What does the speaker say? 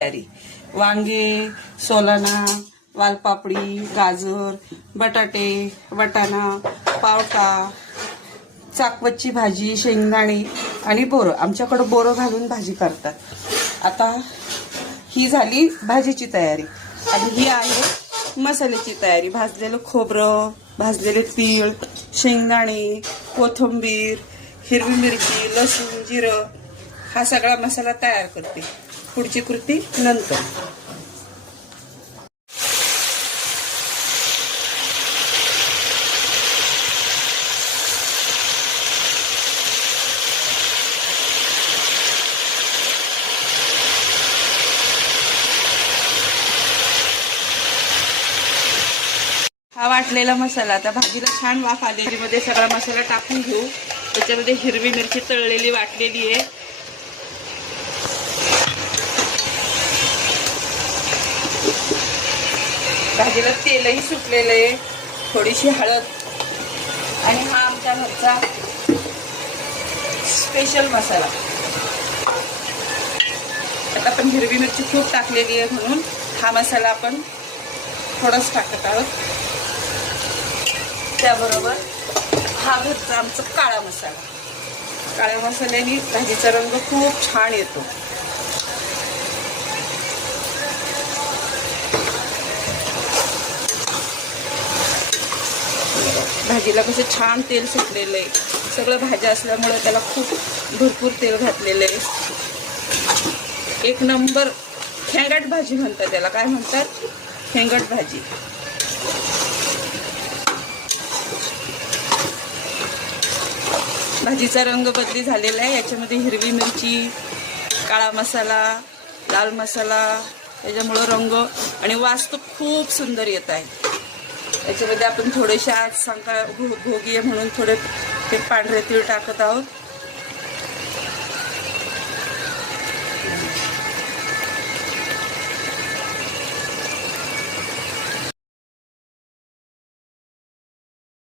तयारी वांगे, सोलाना, वालपापडी, गाजर, बटाटे, वाटाणा, पावटा, चाकवतची भाजी, शेंगदाणे आणि बोरं. आमच्याकडे बोरं घालून भाजी करतात. आता ही झाली भाजीची तयारी आणि ही आहे मसाल्याची तयारी. भाजलेलं खोबरं, भाजलेले तीळ, शेंगदाणे, कोथिंबीर, हिरवी मिरची, लसूण, जिरं हा सगळा मसाला तयार करते. पुढची कृती नंतर. हा वाटलेला मसाला आता भाजीला छान वाफ आली. मध्ये सगळा मसाला टाकून घेऊ. त्याच्यामध्ये हिरवी मिरची तळलेली वाटलेली आहे. भाजीला तेलही सुटलेलं आहे. थोडीशी हळद आणि हा आमच्या घरचा स्पेशल मसाला. आता आपण हिरवी मिरची खूप टाकलेली आहे म्हणून हा मसाला आपण थोडाच टाकत आहोत. त्याबरोबर हा घरचा आमचा काळा मसाला. काळ्या मसाल्याने भाजीचा रंग खूप छान येतो. भाजीला कसं छान तेल सुटलेलं आहे. सगळं भाज्या असल्यामुळे त्याला खूप भरपूर तेल घातलेलं आहे. एक नंबर खेंगट भाजी म्हणतात त्याला. काय म्हणतात? खेंगट भाजी. भाजीचा रंग बदली झालेला आहे. याच्यामध्ये हिरवी मिरची, काळा मसाला, लाल मसाला, त्याच्यामुळं रंग आणि वास तर खूप सुंदर येत आहे. याच्यामध्ये आपण थोडेसे आज सांगा भोगी आहे म्हणून थोडे ते पांढरे तीळ टाकत आहोत.